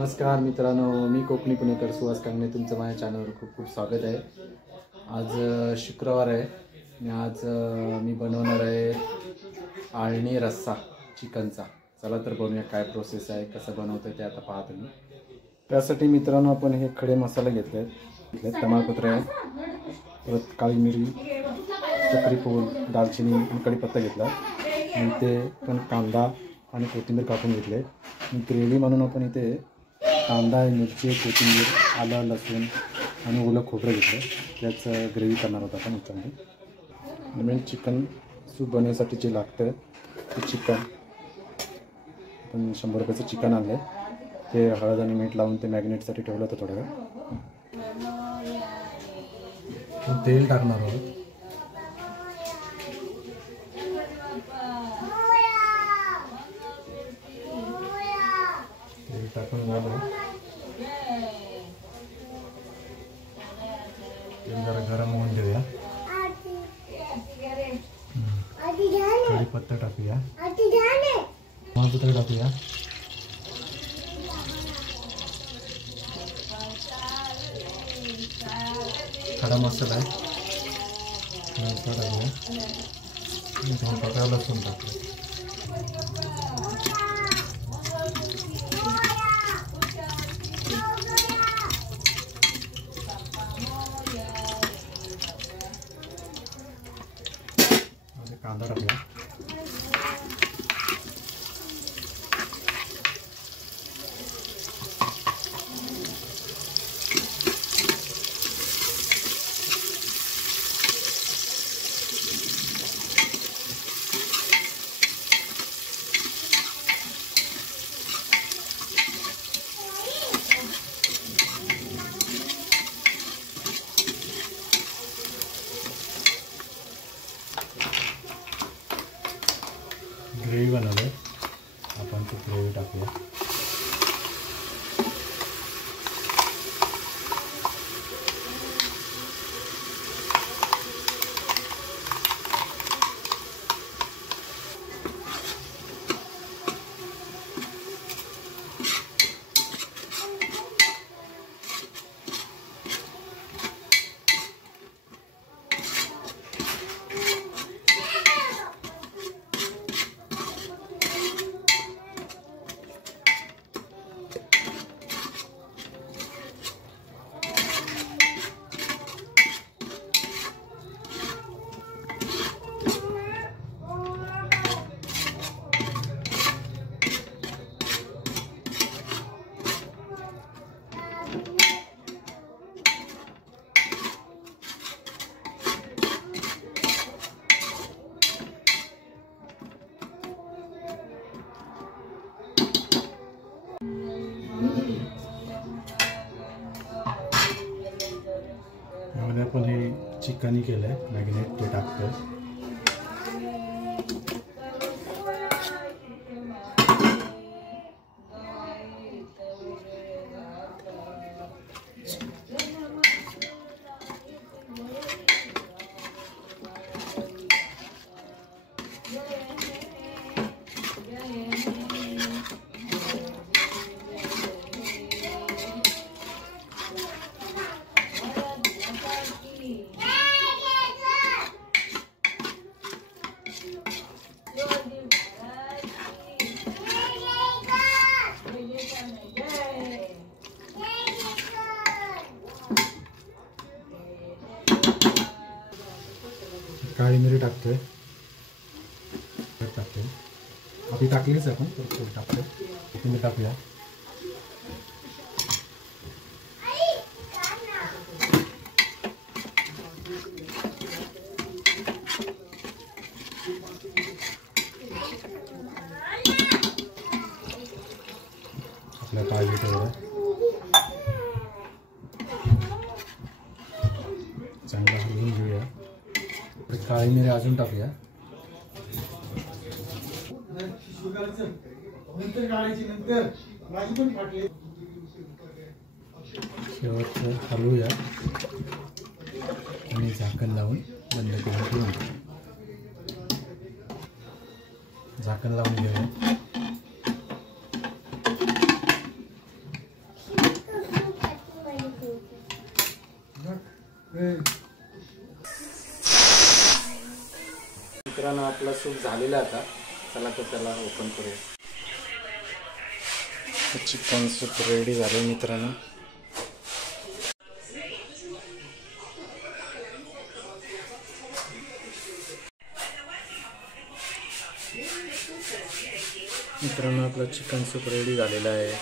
नमस्कार मित्रांनो, मी कोकणी पुणेकर सुहास कांगणे, तुमचं माझ्या चॅनलवर खूप खूप स्वागत आहे। आज शुक्रवार आहे आणि आज मी बनवणार आहे आळणी रस्सा चिकनचा। चला तर बघूया काय प्रोसेस आहे, कसं बनवतो ते आता पहा तुम्ही। त्यासाठी मित्रांनो आपण हे खडे मसाले घेतले आहेत, तमालपत्र आहे, परत काळी मिरी, चक्री फूल, दालचिनी आणि कढीपत्ता घेतला आणि ते पण कांदा आणि कोथिंबीर कापून घेतले। ग्रेव्ही म्हणून आपण इथे कांदा, मिरची, कोथिंबीर, आलं, लसूण आणि ओलं खोबरं घेतलं, त्याचं ग्रेव्ही करणार होता आपण याच्यामध्ये। मेन चिकन सूप बनवण्यासाठी जे लागतं ते चिकन, आपण 100 रुपयाचं चिकन आणलं, ते हळद आणि मीठ लावून ते मॅरिनेटसाठी ठेवलं होतं थोडं वेळ। तेल टाकणार आहोत, तेल टाकून झालं, तेल जरा गरम होऊन देऊया, कढीपत्ता टाकूया, तमालपत्र टाकूया, खडा मसाला आहे टाकूया, टाकूया, लसूण टाकूया, कांदा टाकूया, ग्रेव्ही बनवलं आपण, ती ग्रेव्ही टाकूया, यामध्ये आपण हे चिकन केलं आहे मॅरिनेट, ते टाकतोय, काळी मिरी टाकतोय, आधी टाकलीच आपण, तर टाकतोय, कोथिंबीर टाकूया, आपल्या काळजी तेवढं चांगलं हलवून घेऊया, काळी मिरी अजून टाकूया, शेवटचं हलवूया आणि झाकण लावून बंद करून ठेवूया। झाकण लावून घेऊया. मित्रांनो आपला सूप झालेला आता. चला तर त्याला ओपन करूया. चिकन सूप रेडी झाले मित्रांनो. मित्रांनो आपलं चिकन सूप रेडी झालेलं आहे.